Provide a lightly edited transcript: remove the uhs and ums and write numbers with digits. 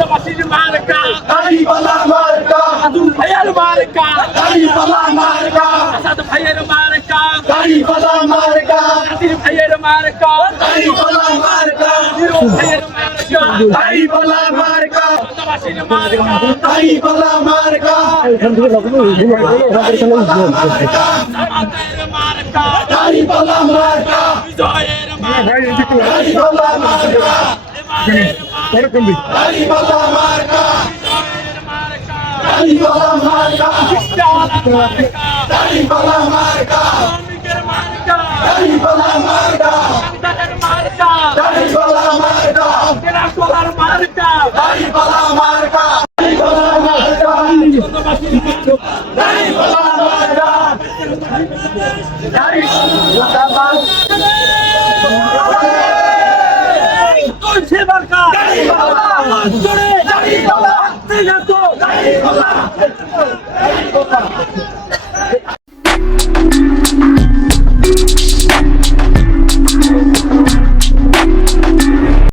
চাঁদাবাসীর মার্কা দাড়িপাল্লা মার্কা আদুল ভাইয়ের মার্কা দাড়িপাল্লা মার্কা আসাদ ভাইয়ের মার্কা দাড়িপাল্লা মার্কা নাসির ভাইয়ের মার্কা দাড়িপাল্লা মার্কা নিরোদ ভাইয়ের মার্কা দাড়িপাল্লা মার্কা চাঁদাবাসীর মার্কা দাড়িপাল্লা মার্কা জামাতের মার্কা দাড়িপাল্লা মার্কা বিজয়ের মার্কা দাড়িপাল্লা মার্কা এবারের মার্কা দাড়িপাল্লা মার্কা বিজয়ের মার্কা দাড়িপাল্লা মার্কা রিকশাওয়ালার মার্কা দাড়িপাল্লা মার্কা শ্রমিকের মার্কা দাড়িপাল্লা মার্কা সন্তানের মার্কা দাড়িপাল্লা মার্কা কেরাসোলার মার্কা দাড়িপাল্লা মার্কা দাড়িপাল্লা মার্কা চাঁদাবাসীর মার্কা দাড়িপাল্লা মার্কা দাড়িপাল্লা করছে মার্কা জোরে দাড়িপাল্লা হাতে না তো দাড়িপাল্লা